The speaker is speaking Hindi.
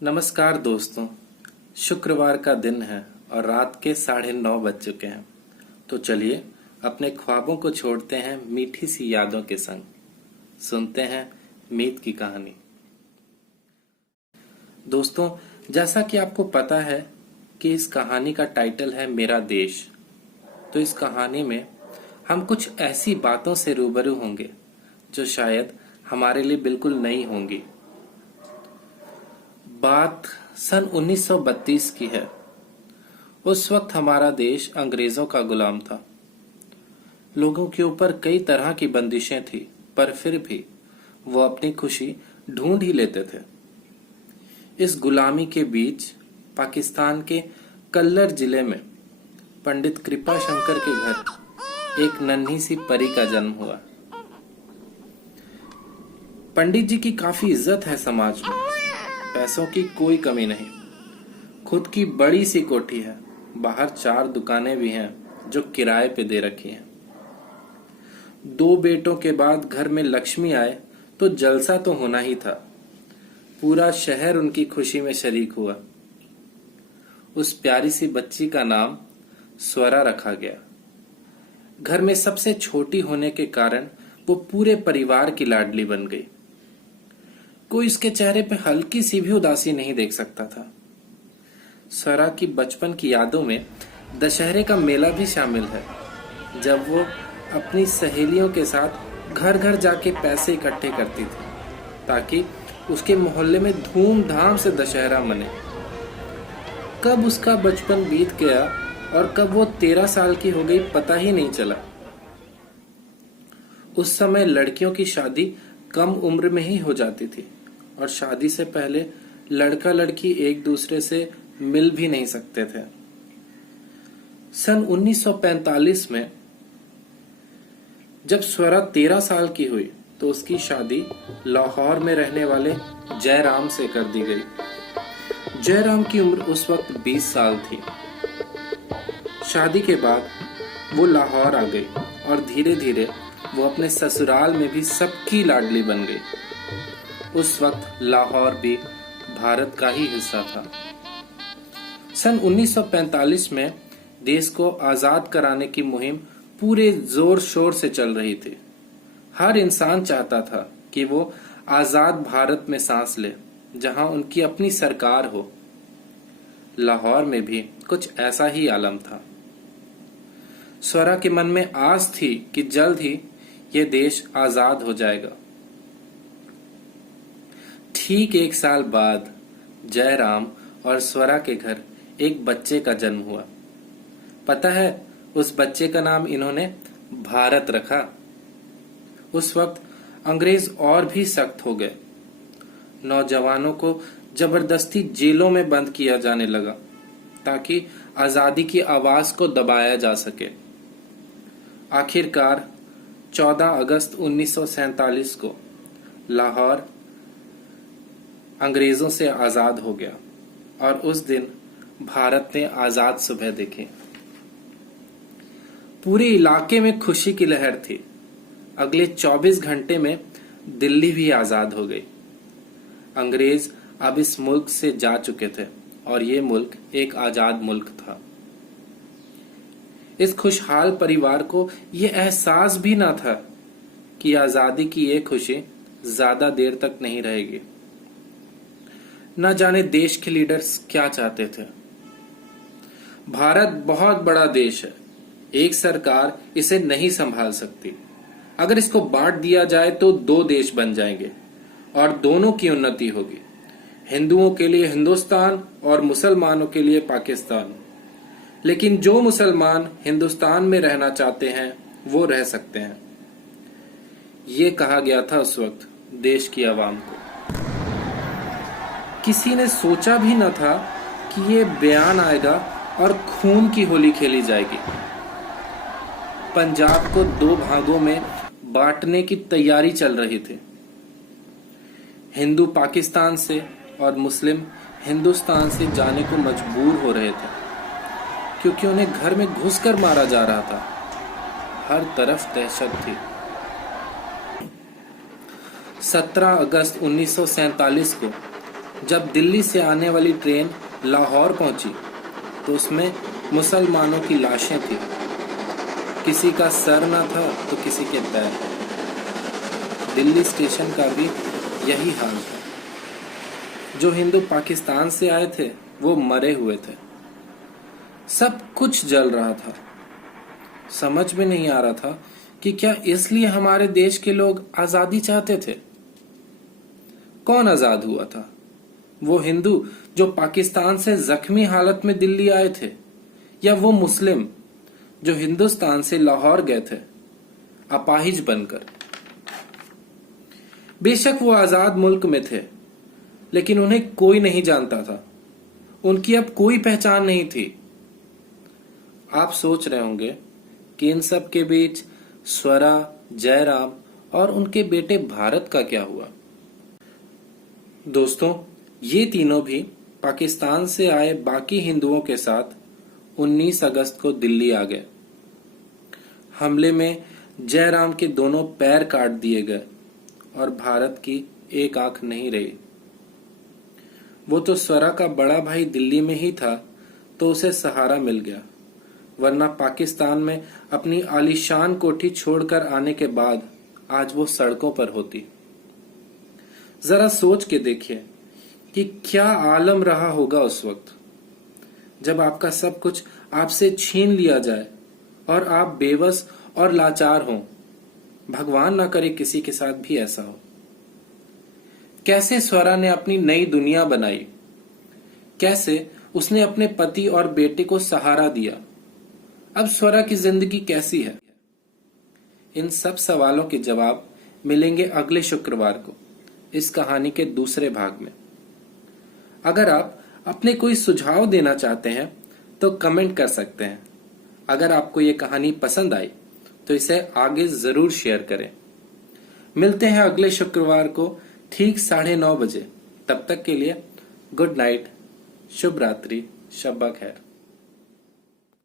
नमस्कार दोस्तों। शुक्रवार का दिन है और रात के 9:30 बज चुके हैं। तो चलिए अपने ख्वाबों को छोड़ते हैं मीठी सी यादों के संग। सुनते हैं मीत की कहानी। दोस्तों, जैसा कि आपको पता है कि इस कहानी का टाइटल है मेरा देश। तो इस कहानी में हम कुछ ऐसी बातों से रूबरू होंगे जो शायद हमारे लिए बिल्कुल नई होंगी। बात सन 1932 की है। उस वक्त हमारा देश अंग्रेजों का गुलाम था। लोगों के ऊपर कई तरह की बंदिशें थी, पर फिर भी वो अपनी खुशी ढूंढ ही लेते थे। इस गुलामी के बीच पाकिस्तान के कल्लर जिले में पंडित कृपा शंकर के घर एक नन्ही सी परी का जन्म हुआ। पंडित जी की काफी इज्जत है समाज में। पैसों की कोई कमी नहीं। खुद की बड़ी सी कोठी है। बाहर 4 दुकानें भी हैं जो किराए पे दे रखी हैं। 2 बेटों के बाद घर में लक्ष्मी आए तो जलसा तो होना ही था। पूरा शहर उनकी खुशी में शरीक हुआ। उस प्यारी सी बच्ची का नाम स्वरा रखा गया। घर में सबसे छोटी होने के कारण वो पूरे परिवार की लाडली बन गई। कोई इसके चेहरे पे हल्की सी भी उदासी नहीं देख सकता था। स्वरा की बचपन की यादों में दशहरे का मेला भी शामिल है, जब वो अपनी सहेलियों के साथ घर घर जाके पैसे इकट्ठे करती थी ताकि उसके मोहल्ले में धूमधाम से दशहरा मने। कब उसका बचपन बीत गया और कब वो 13 साल की हो गई पता ही नहीं चला। उस समय लड़कियों की शादी कम उम्र में ही हो जाती थी और शादी से पहले लड़का लड़की एक दूसरे से मिल भी नहीं सकते थे। सन 1945 में जब स्वरा 13 साल की हुई तो उसकी शादी लाहौर में रहने वाले जयराम से कर दी गई। जयराम की उम्र उस वक्त 20 साल थी। शादी के बाद वो लाहौर आ गई और धीरे धीरे वो अपने ससुराल में भी सबकी लाडली बन गई। उस वक्त लाहौर भी भारत का ही हिस्सा था। सन 1945 में देश को आजाद कराने की मुहिम पूरे जोर शोर से चल रही थी। हर इंसान चाहता था कि वो आजाद भारत में सांस ले, जहां उनकी अपनी सरकार हो। लाहौर में भी कुछ ऐसा ही आलम था। स्वरा के मन में आस थी कि जल्द ही यह देश आजाद हो जाएगा। ठीक 1 साल बाद जयराम और स्वरा के घर एक बच्चे का जन्म हुआ। पता है उस बच्चे का नाम इन्होंने भारत रखा। उस वक्त अंग्रेज और भी सख्त हो गए। नौजवानों को जबरदस्ती जेलों में बंद किया जाने लगा ताकि आजादी की आवाज को दबाया जा सके। आखिरकार 14 अगस्त 1947 को लाहौर अंग्रेजों से आजाद हो गया और उस दिन भारत ने आजाद सुबह देखी। पूरे इलाके में खुशी की लहर थी। अगले 24 घंटे में दिल्ली भी आजाद हो गई। अंग्रेज अब इस मुल्क से जा चुके थे और ये मुल्क एक आजाद मुल्क था। इस खुशहाल परिवार को यह एहसास भी ना था कि आजादी की ये खुशी ज्यादा देर तक नहीं रहेगी। न जाने देश के लीडर्स क्या चाहते थे। भारत बहुत बड़ा देश है। एक सरकार इसे नहीं संभाल सकती। अगर इसको बांट दिया जाए तो 2 देश बन जाएंगे और दोनों की उन्नति होगी। हिंदुओं के लिए हिंदुस्तान और मुसलमानों के लिए पाकिस्तान। लेकिन जो मुसलमान हिंदुस्तान में रहना चाहते हैं वो रह सकते हैं। ये कहा गया था उस वक्त देश की आवाम को। किसी ने सोचा भी न था कि ये बयान आएगा और खून की होली खेली जाएगी। पंजाब को 2 भागों में बांटने की तैयारी चल रही थी। हिंदू पाकिस्तान से और मुस्लिम हिंदुस्तान से जाने को मजबूर हो रहे थे क्योंकि उन्हें घर में घुसकर मारा जा रहा था। हर तरफ दहशत थी। 17 अगस्त 1947 को जब दिल्ली से आने वाली ट्रेन लाहौर पहुंची तो उसमें मुसलमानों की लाशें थी। किसी का सर न था तो किसी के पैर। दिल्ली स्टेशन का भी यही हाल था। जो हिंदू पाकिस्तान से आए थे वो मरे हुए थे। सब कुछ जल रहा था। समझ में नहीं आ रहा था कि क्या इसलिए हमारे देश के लोग आजादी चाहते थे। कौन आजाद हुआ था? वो हिंदू जो पाकिस्तान से जख्मी हालत में दिल्ली आए थे, या वो मुस्लिम जो हिंदुस्तान से लाहौर गए थे अपाहिज बनकर। बेशक वो आजाद मुल्क में थे, लेकिन उन्हें कोई नहीं जानता था। उनकी अब कोई पहचान नहीं थी। आप सोच रहे होंगे कि इन सब के बीच स्वरा, जयराम और उनके बेटे भारत का क्या हुआ। दोस्तों, ये तीनों भी पाकिस्तान से आए बाकी हिंदुओं के साथ 19 अगस्त को दिल्ली आ गए। हमले में जयराम के दोनों पैर काट दिए गए और भारत की एक आंख नहीं रही। वो तो स्वरा का बड़ा भाई दिल्ली में ही था तो उसे सहारा मिल गया, वरना पाकिस्तान में अपनी आलीशान कोठी छोड़कर आने के बाद आज वो सड़कों पर होती। जरा सोच के देखिए कि क्या आलम रहा होगा उस वक्त, जब आपका सब कुछ आपसे छीन लिया जाए और आप बेबस और लाचार हों। भगवान ना करे किसी के साथ भी ऐसा हो। कैसे स्वरा ने अपनी नई दुनिया बनाई, कैसे उसने अपने पति और बेटे को सहारा दिया। अब स्वरा की जिंदगी कैसी है? इन सब सवालों के जवाब मिलेंगे अगले शुक्रवार को इस कहानी के दूसरे भाग में। अगर आप अपने कोई सुझाव देना चाहते हैं तो कमेंट कर सकते हैं। अगर आपको ये कहानी पसंद आई तो इसे आगे जरूर शेयर करें। मिलते हैं अगले शुक्रवार को ठीक 9:30 बजे। तब तक के लिए गुड नाइट, शुभ रात्रि, शब्बा खैर।